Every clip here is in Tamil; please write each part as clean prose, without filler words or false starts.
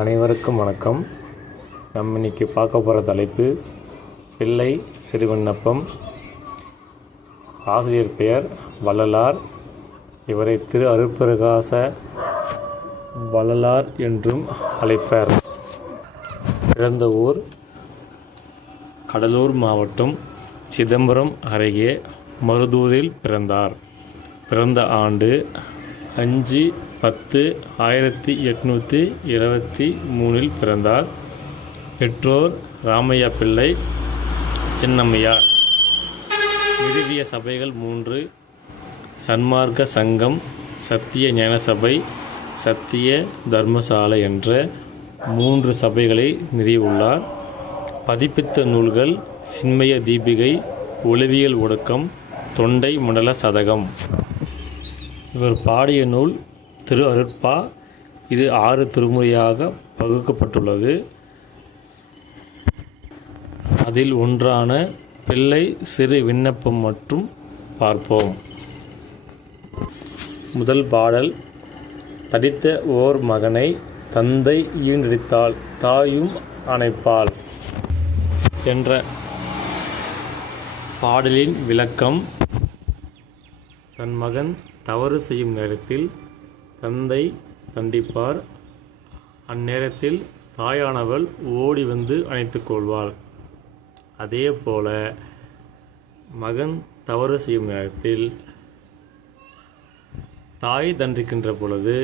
அனைவருக்கும் வணக்கம். நம்ம இன்னைக்கு பார்க்க போகிற தலைப்பு பிள்ளை சிறுவிண்ணப்பம். ஆசிரியர் பெயர் வள்ளலார். இவரை திரு அருட்பிரகாச வள்ளலார் என்றும் அழைப்பர். பிறந்த ஊர் கடலூர் மாவட்டம் சிதம்பரம் அருகே மருதூரில் பிறந்தார். பிறந்த ஆண்டு 5/10/1823 பிறந்தார். பெற்றோர் ராமையா பிள்ளை, சின்னம்மையார். நிறுவிய சபைகள் 3: சன்மார்க்க சங்கம், சத்திய ஞான சபை, சத்திய தர்மசாலை என்ற 3 சபைகளை நிறுவியுள்ளார். பதிப்பித்த நூல்கள் சின்மய தீபிகை, ஒளிவியல் ஒடுக்கம், தொண்டை மண்டல சதகம். இவர் பாடிய நூல் திரு அருட்பா. இது 6 திருமுறையாக பகுக்கப்பட்டுள்ளது. அதில் ஒன்றான பிள்ளை சிறு விண்ணப்பம் மற்றும் பார்ப்போம். முதல் பாடல். தடித்த ஓர் மகனை தந்தை ஈன்றெடுத்தாள், தாயும் அணைப்பாள் என்ற பாடலின் விளக்கம். தன் மகன் தவறு செய்யும் நேரத்தில் தந்தை தண்டிப்பார். அந்நேரத்தில் தாயானவள் ஓடி வந்து அணைத்துக் கொள்வாள். அதே போல மகன் தவறு செய்யும் நேரத்தில் தாய் தண்டிக்கின்ற பொழுது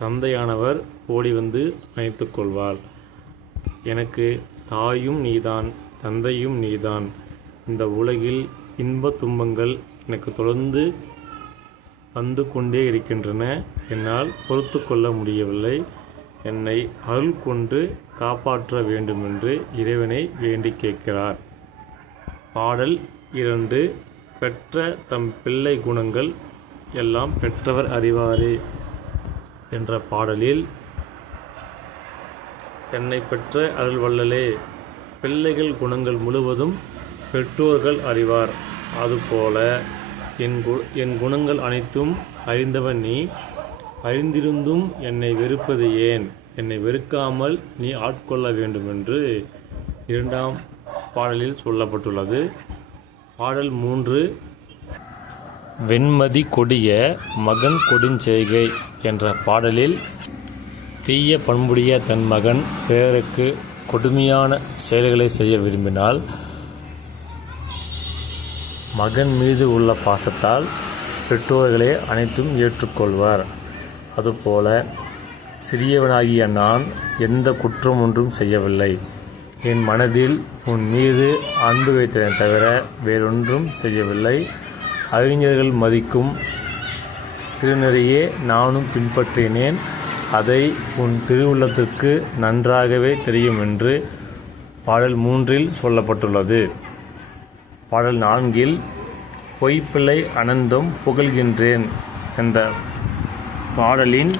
தந்தையானவர் ஓடி வந்து அணைத்துக் கொள்வாள். எனக்கு தாயும் நீதான், தந்தையும் நீதான். இந்த உலகில் இன்ப துன்பங்கள் எனக்கு தொடர்ந்து வந்து கொண்டே இருக்கின்றன. என்னால் பொறுத்து கொள்ள முடியவில்லை. என்னை அருள் கொண்டு காப்பாற்ற வேண்டுமென்று இறைவனை வேண்டி கேட்கிறார். பாடல் 2. பெற்ற தம் பிள்ளை குணங்கள் எல்லாம் பெற்றவர் அறிவாரே என்ற பாடலில், என்னை பெற்ற அருள் வள்ளலே, பிள்ளைகள் குணங்கள் முழுவதும் பெற்றோர்கள் அறிவார். அதுபோல என் குணங்கள் அனைத்தும் அறிந்தவன் நீ. அறிந்திருந்தும் என்னை வெறுப்பது ஏன்? என்னை வெறுக்காமல் நீ ஆட்கொள்ள வேண்டுமென்று 2ஆம் பாடலில் சொல்லப்பட்டுள்ளது. பாடல் 3. வெண்மதி கொடிய மகன் கொடுஞ்செய்கை என்ற பாடலில், தீய பண்புடைய தன் மகன் பிறருக்கு கொடுமையான செயல்களை செய்ய விரும்பினால் மகன் மீது உள்ள பாசத்தால் பெற்றோர்களே அனைத்தும் ஏற்றுக்கொள்வார். அதுபோல சிறியவனாகிய நான் எந்த குற்றம் ஒன்றும் செய்யவில்லை. என் மனதில் உன் மீது அன்பு வைத்ததை தவிர வேறொன்றும் செய்யவில்லை. அறிஞர்கள் மதிக்கும் திருநெறியே நானும் பின்பற்றினேன். அதை உன் திருவுள்ளத்திற்கு நன்றாகவே தெரியும் என்று பாடல் 3இல் சொல்லப்பட்டுள்ளது. பாடல் 4. பொய்ப்பிள்ளை அனந்தம் புகழ்கின்றேன் என்ற பாடலின்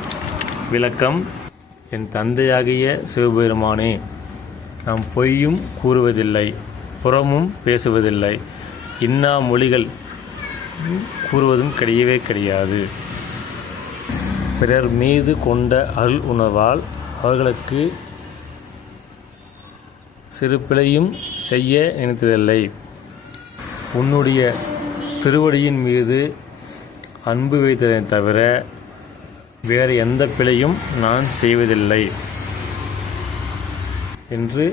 விளக்கம். என் தந்தையாகிய சிவபெருமானே, நாம் பொய்யும் கூறுவதில்லை, புறமும் பேசுவதில்லை, இன்னா மொழிகள் கூறுவதும் கிடையவே கிடையாது. பிறர் மீது கொண்ட அருள் உணர்வால் அவர்களுக்கு சிறு பிழையும் செய்ய நினைத்ததில்லை. உன்னுடைய திருவடியின் மீது அன்பு வைத்ததை தவிர வேறு எந்த பிழையும் நான் செய்வதில்லை என்று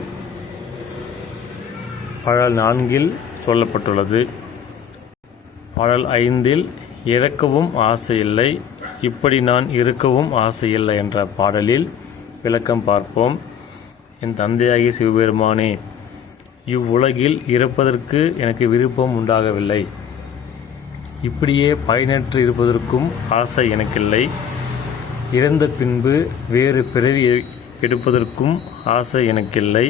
பாடல் 4இல் சொல்லப்பட்டுள்ளது. பாடல் 5இல் இறக்கவும் ஆசையில்லை, இப்படி நான் இருக்கவும் ஆசையில்லை என்ற பாடலில் விளக்கம் பார்ப்போம். என் தந்தையாகிய சிவபெருமானே, இவ்வுலகில் இறப்பதற்கு எனக்கு விருப்பம் உண்டாகவில்லை. இப்படியே பயனற்று இருப்பதற்கும் ஆசை எனக்கில்லை. இறந்த பின்பு வேறு பிறவி எடுப்பதற்கும் ஆசை எனக்கில்லை.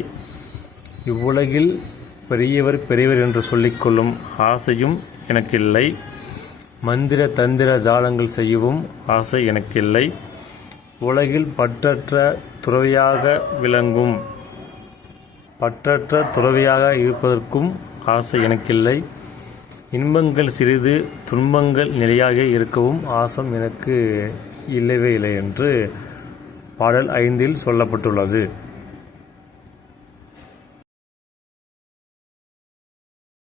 இவ்வுலகில் பெரியவர் பெரியவர் என்று சொல்லிக்கொள்ளும் ஆசையும் எனக்கில்லை. மந்திர தந்திர ஜாலங்கள் செய்யவும் ஆசை எனக்கில்லை. உலகில் பற்றற்ற துறவியாக விளங்கும் பற்றற்ற துறவியாக இருப்பதற்கும் ஆசை எனக்கில்லை. இன்பங்கள் சிறிது, துன்பங்கள் நிலையாக இருக்கவும் ஆசை எனக்கு இல்லவே இல்லை என்று பாடல் 5 சொல்லப்பட்டுள்ளது.